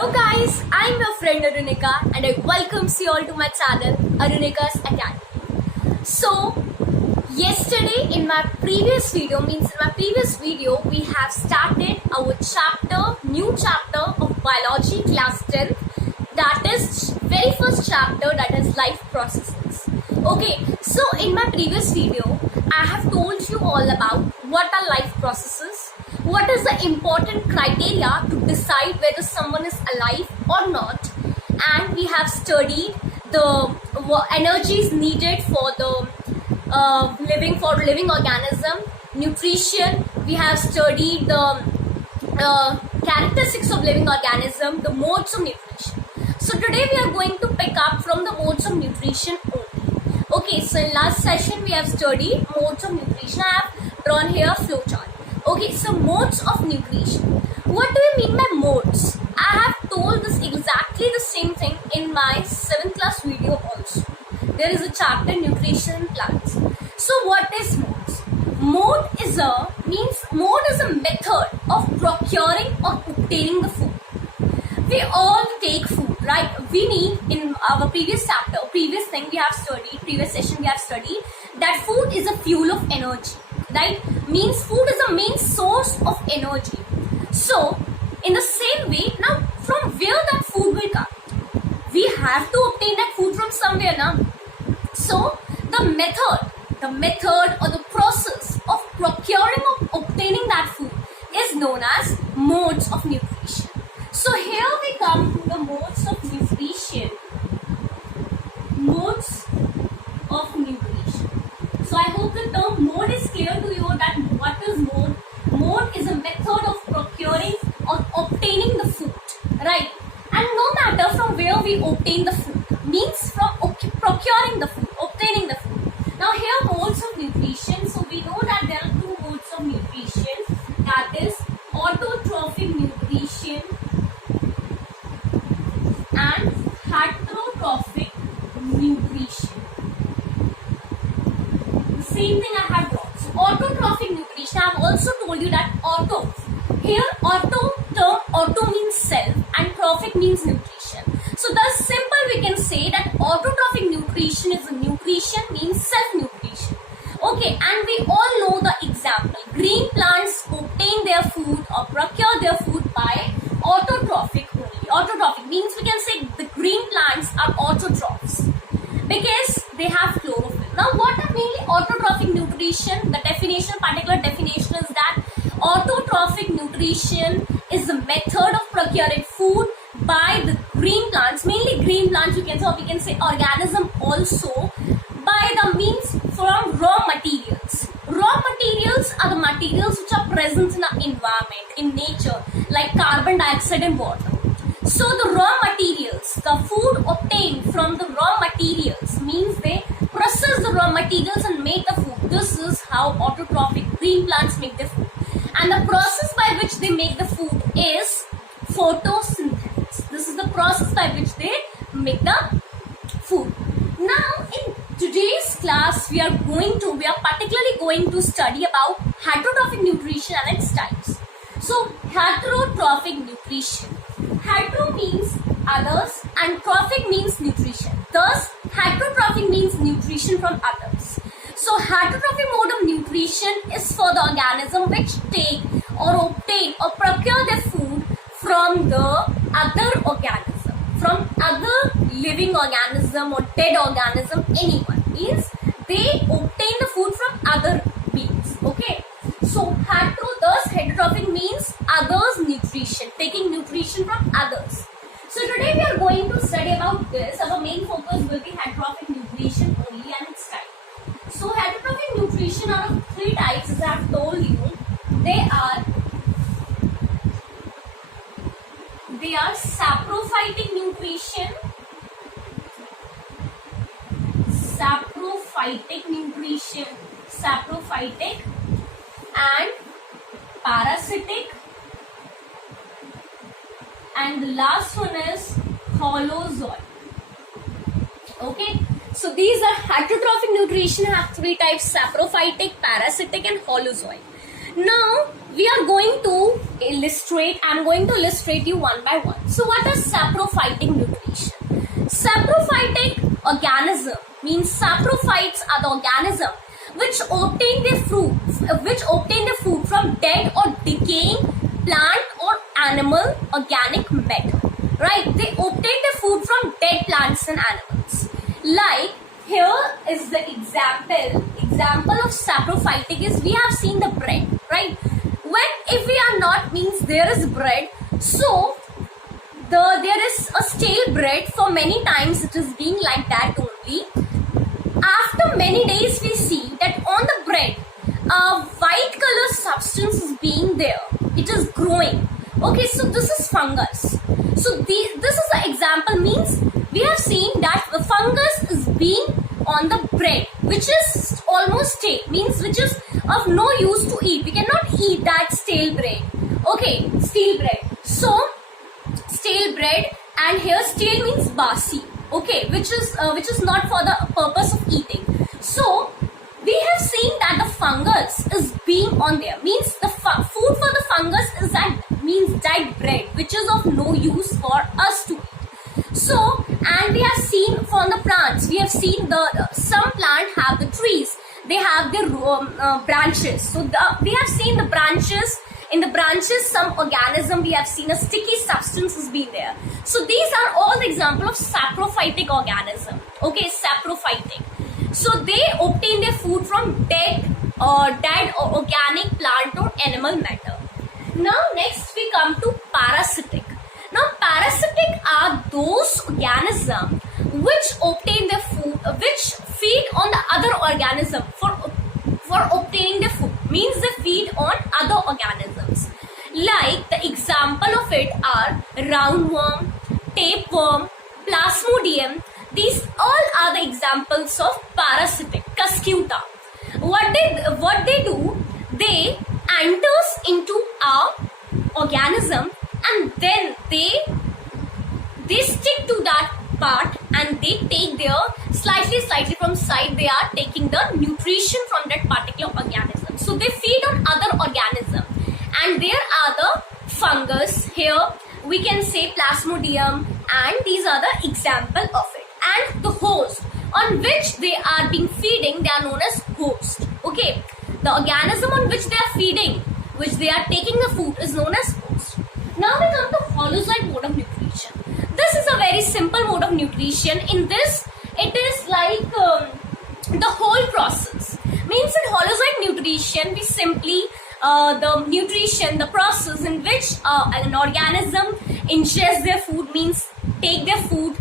Hello guys, I'm your friend Arunika and I welcome you all to my channel Arunika's Academy. So, yesterday in my previous video, we have started our new chapter of biology class 10. That is very first chapter, that is life processes. Okay, so in my previous video, I have told you all about what are life processes, what is the important criteria to decide whether someone is alive or not, and we have studied the energies needed for the living organism, nutrition. We have studied the characteristics of living organism, the modes of nutrition. So today we are going to pick up from the modes of nutrition only. Okay, so in last session we have studied modes of nutrition. I have drawn here a flowchart. Okay, so modes of nutrition. What do you mean by modes? I have told this exactly the same thing in my 7th class video also. There is a chapter nutrition in plants. So what is modes? Mode is a method of procuring or obtaining the food. We all take food, right? We need, in our previous session we have studied that food is a fuel of energy, right? Means food is a main source of energy. So, in the same way, now from where that food will come? We have to obtain that food from somewhere now. So, the method or the process of procuring or obtaining that food is known as modes of nutrition. So here we come to the modes of nutrition. Modes of nutrition. So I hope the term mode is clear to you that what is mode. Mode is a method of procuring or obtaining the food, right? And no matter from where we obtain the food, means from procuring the food, obtaining the food. Now here modes of nutrition. So we know that there are two modes of nutrition, that is autotrophic nutrition and heterotrophic nutrition. The same thing I have drawn. So autotrophic nutrition, I have also told you that auto. Here auto means self and trophic means nutrition. So thus simple we can say that autotrophic nutrition is a nutrition means self-nutrition. Okay, and we all know the example. Green plants obtain their food or procure their food by autotrophic only. Autotrophic means we can say the green plants are autotrophs because they have chlorophyll. Now what are mainly autotrophic nutrition? The particular definition is that autotrophic nutrition is the method of procuring food by the green plants, mainly green plants we can say organism also, by the means from raw materials. Raw materials are the materials which are present in the environment, in nature, like carbon dioxide and water. So the raw materials, the food obtained from the raw materials, means they process the raw materials and make the food. This is how autotrophic green plants make the food. And the process by which they make the food is photosynthesis. This is the process by which they make the food. Now in today's class we are particularly going to study about heterotrophic nutrition and its types. So heterotrophic nutrition. Hetero means others and trophic means nutrition. Thus heterotrophic means nutrition from others. So heterotrophic mode of nutrition is for the organism which take or obtain or procure their food from the other organism, from other living organism or dead organism, anyone. Means they obtain the food from other beings. Okay. So heterotrophic means others nutrition, taking nutrition from others. So today we are going to study about this. Our main focus will be heterotrophic nutrition only and its type. So heterotrophic nutrition are of three types, as I have told you. They are saprophytic nutrition, and parasitic, and the last one is holozoic. Okay, so these are heterotrophic nutrition, have three types: saprophytic, parasitic and holozoic. Now we are going to I'm going to illustrate you one by one. So what is saprophytic nutrition? Saprophytic organism means saprophytes are the organism which obtain their food from dead or decaying plant or animal organic matter. Right? They obtain their food from dead plants and animals. Like here is the example of saprophytic is we have seen the bread, right? If we are not means there is bread, so there is a stale bread for many times it is being like that only. After many days we see that on the bread a white color substance is being there. It is growing. Okay, so this is fungus. So this is the example means we have seen that the fungus is being on the bread which is almost stale, means which is of no use to eat. We cannot eat that stale bread. Okay, stale bread. So stale bread, and here stale means basi. Okay, which is not for the purpose of eating. So we have seen that the fungus is being on there, means the food for the fungus is that bread which is of no use for us to eat. So, and we have seen from the plants, we have seen some plant have the trees, they have their branches. So we have seen the branches. In the branches, some organism we have seen a sticky substance is being there. So these are all the example of saprophytic organism. Okay, saprophytic. So they obtain their food from dead or organic plant or animal matter. Now next we come to parasitic. Now parasitic are those organisms which obtain their food, which feed on the other organism for obtaining their food, means they feed on other organisms. Like the example of it are roundworm, tapeworm, plasmodium. These all are the examples of parasitic. Cuscuta. What they do, they enters into our organism and then they stick to that part and they take their slightly from side, they are taking the nutrition from that particular organism. So they feed on other organism, and there are the fungus. Here we can say plasmodium, and these are the example of it. And the host on which they are being feeding, they are known as host. Okay, the organism on which they are feeding, which they are taking the food, is known as host. Now we come to holozoic mode of nutrition. This is a very simple mode of nutrition. In this, it is like the whole process. Means in holozoic nutrition, we simply the process in which an organism ingests their food, means take their food.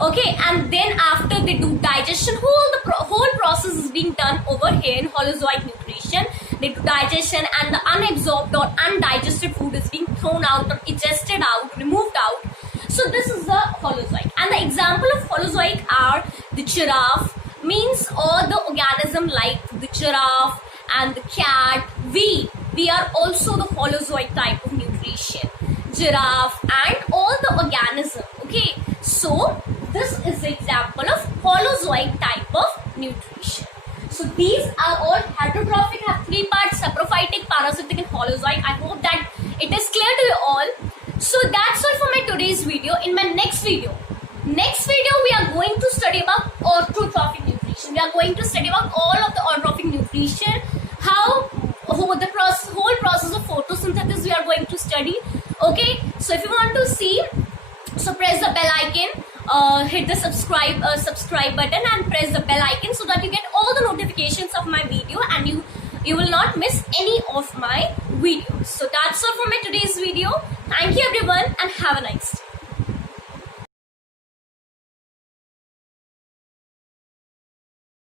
Okay, and then after they do digestion, whole process is being done over here in holozoic nutrition. They do digestion, and the unabsorbed or undigested food is being thrown out or ingested out, removed out. So this is the holozoic. And the example of holozoic are the giraffe, means all the organism like the giraffe and the cat. We are also the holozoic type of nutrition. Giraffe and all the organism. Okay, so this is the example of holozoic type of nutrition. So these are all heterotrophic, have three parts: saprophytic, parasitic and holozoic. I hope that it is clear to you all. So that's all for my today's video. In my next video we are going to study about autotrophic nutrition. We are going to study about all of the autotrophic nutrition, how the whole process of photosynthesis we are going to study. Okay, so if you want to see, so press the bell icon, hit the subscribe button and press the bell icon so that you get all the notifications of my video and you will not miss any of my videos. So that's all for my today's video. Thank you everyone and have a nice day.